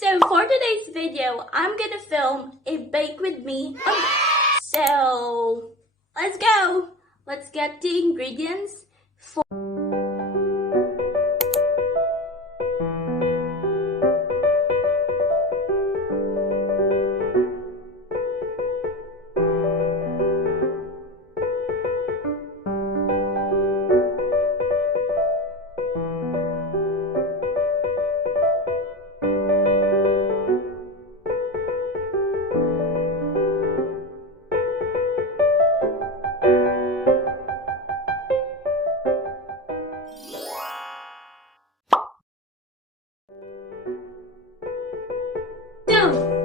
So for today's video, I'm gonna film a bake with me. So let's go. Let's get the ingredients for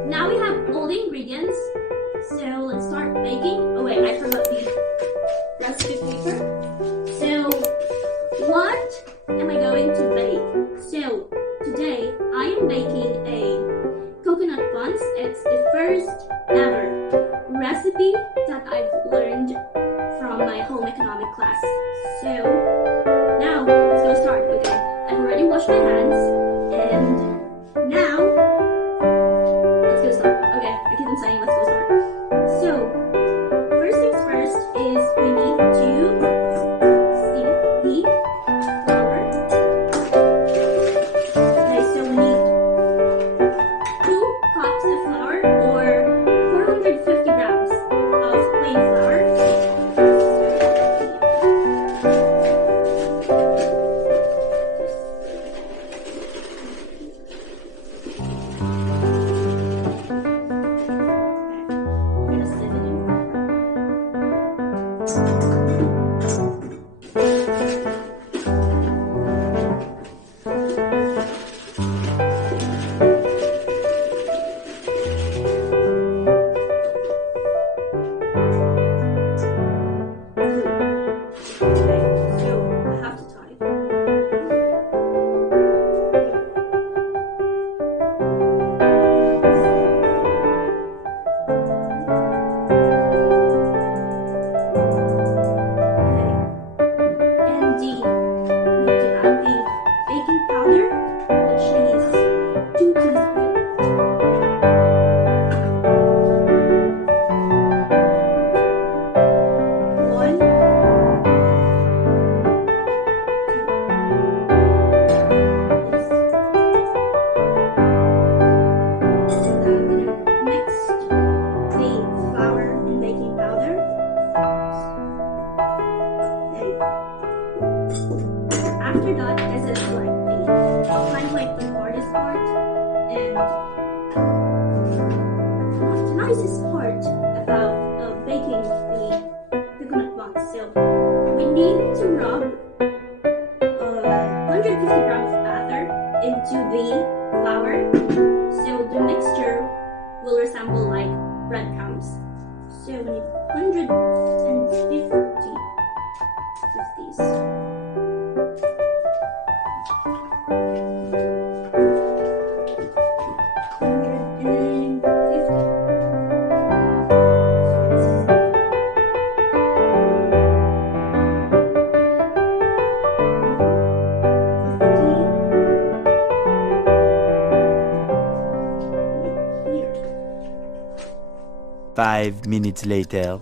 now we have all the ingredients, so let's start baking. Oh wait, I forgot the recipe paper. So what am I going to bake? So today I am baking a coconut buns. It's the first ever recipe that I've learned from my home economic class. So now let's go start. Okay, I've already washed my hands and now saying let's go start. So first things first is we need to steep the flour. Okay, so we need 2 cups of flour or 450 grams of plain flour. After that, this is like the kind of like the hardest part and the nicest part about baking the coconut buns. So we need to rub 150 grams of batter into the flour, so the mixture will resemble like breadcrumbs. So we need 150 of these. Five minutes later.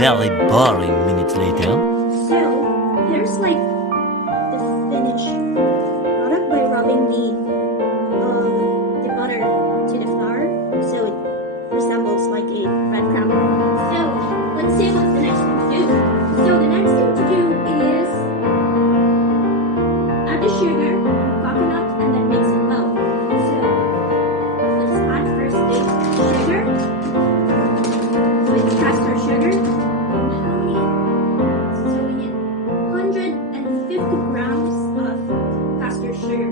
very boring minutes later. So here's like the finished product by rubbing the butter to the flour, so it resembles like a breadcrumb. So let's see what's the next thing to do. So the next thing to do is add the sugar and coconut and then mix it well. So let's add first the sugar. So it's caster sugar. How many? So we need 150 grams of caster sugar.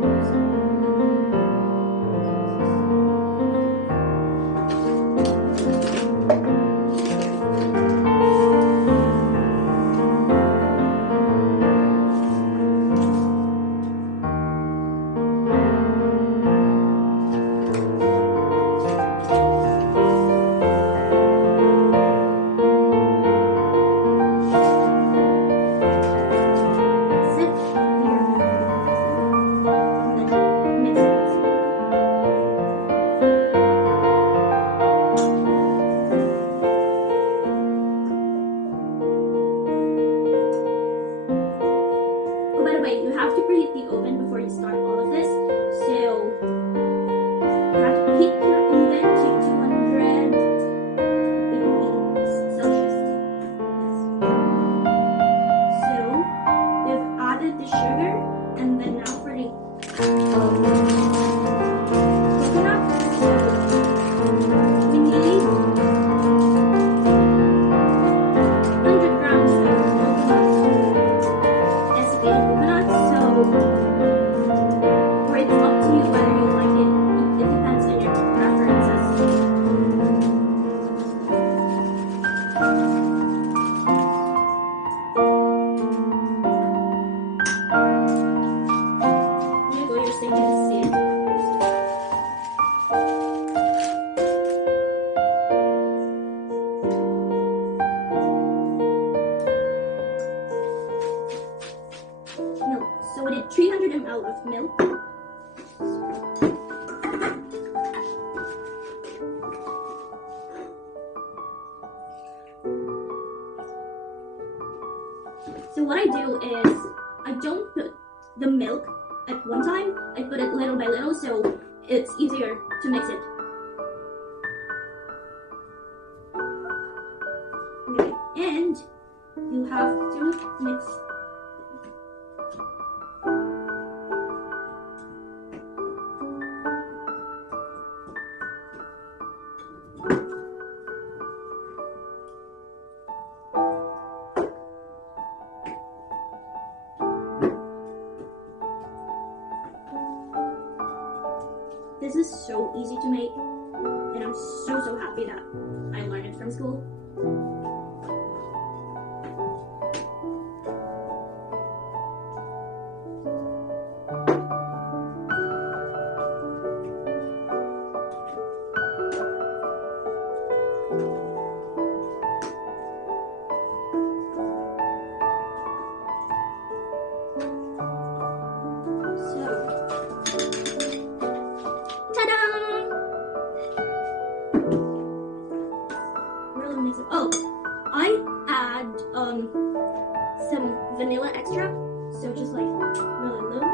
Oh, by the way, you have to preheat the oven before you start all of this. So you have to preheat your oven to 200 degrees Celsius. Yes. So we've added the sugar, and then now for the coconut. So we need 100 grams of coconut. Desiccated coconut, so or it's up to you whether you like it. It depends on your preferences. Here you go, you're sticking the seed. Milk. So we did 300 ml of milk. So what I do is I don't put the milk at one time. I put it little by little so it's easier to mix it. Okay, and you have to mix. This is so easy to make, and I'm so happy that I learned it from school. Oh, I add some vanilla extract, so just like really little.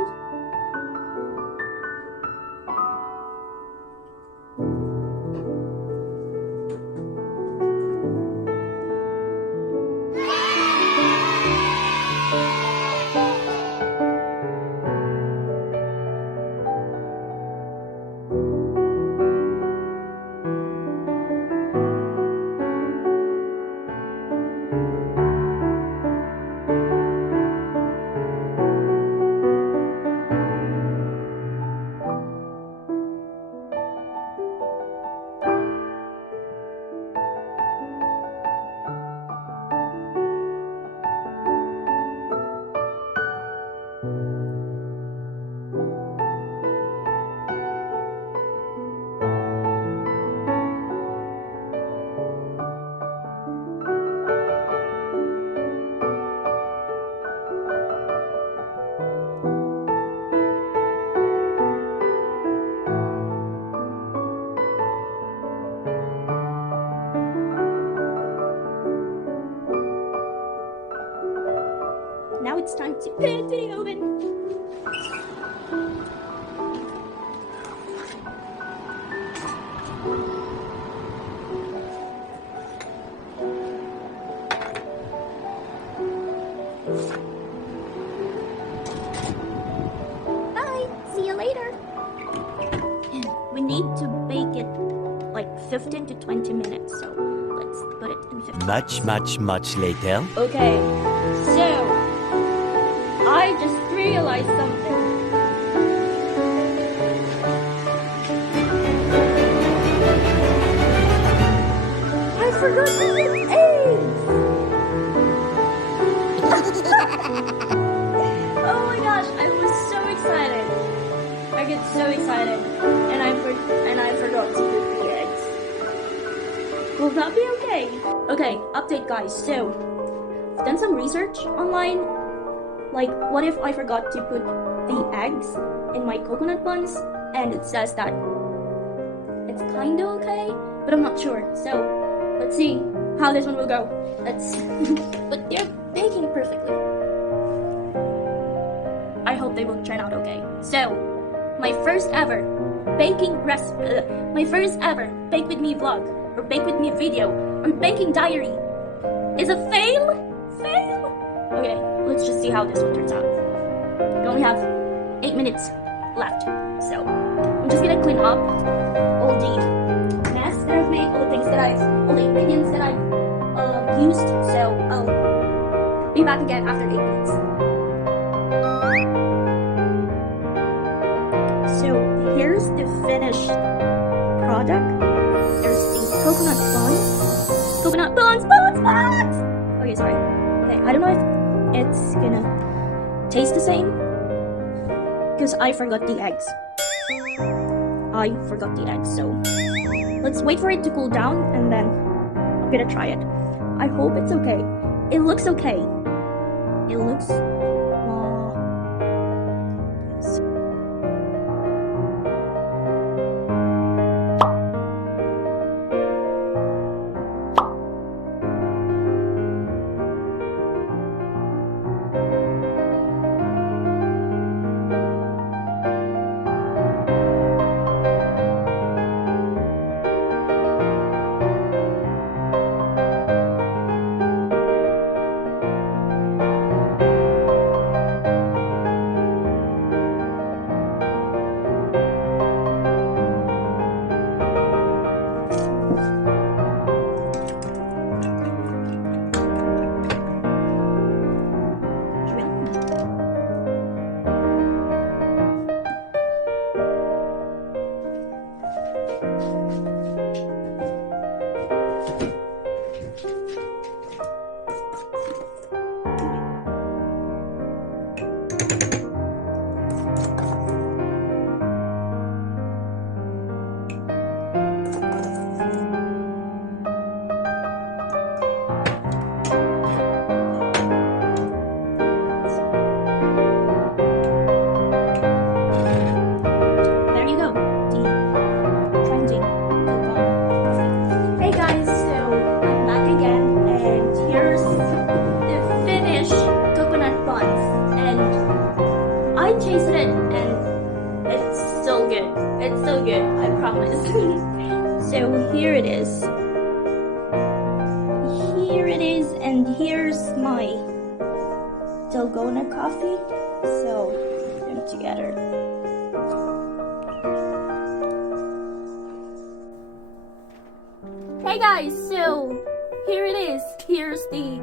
it's time to put it to the oven. Bye! See you later! We need to bake it like 15 to 20 minutes, so let's put it in 15. Much later. Okay, so I just realized something. I forgot to get eggs! Oh my gosh, I was so excited. I get so excited, and I forgot to put the eggs. Will that be okay? Okay, update guys. So, I've done some research online. Like, what if I forgot to put the eggs in my coconut buns? And it says that it's kinda okay, but I'm not sure. So, let's see how this one will go. But they're baking perfectly. I hope they will turn out okay. So, my first ever baking recipe, my first ever Bake With Me vlog, or Bake With Me video, or baking diary is a fail? Fail? Okay, let's just see how this one turns out. We only have 8 minutes left, so I'm just gonna clean up all the mess that I've made, all the ingredients that I've used, so I'll be back again after 8 minutes. So here's the finished product. There's the coconut buns. Okay, sorry. Okay, I don't know if it's gonna taste the same because I forgot the eggs. So let's wait for it to cool down and then I'm gonna try it. I hope it's okay. It looks okay. It looks It's so good, I promise. So here it is. And here's my Dalgona coffee. So put them together. Hey guys, so here it is. Here's the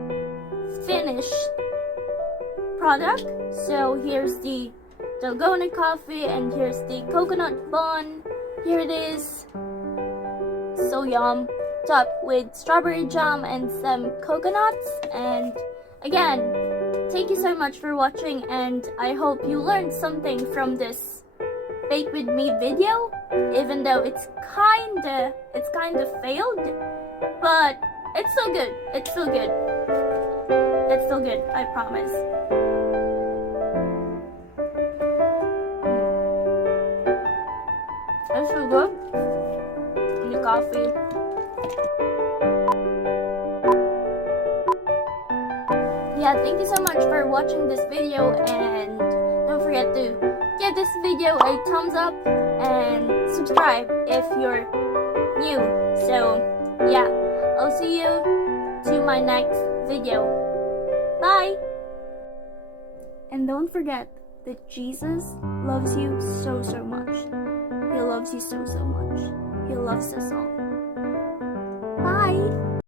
finished product. So here's the Dalgona coffee and here's the coconut bun. Here it is. So yum. Topped with strawberry jam and some coconuts. And again, thank you so much for watching, and I hope you learned something from this Bake With Me video, even though it's kinda failed, but it's still good. It's still good, I promise. It's so good. And the coffee. yeah, thank you so much for watching this video, and don't forget to give this video a thumbs up and subscribe if you're new. So yeah, I'll see you to my next video. Bye! And don't forget that Jesus loves you so much. He loves you so much. He loves us all. Bye!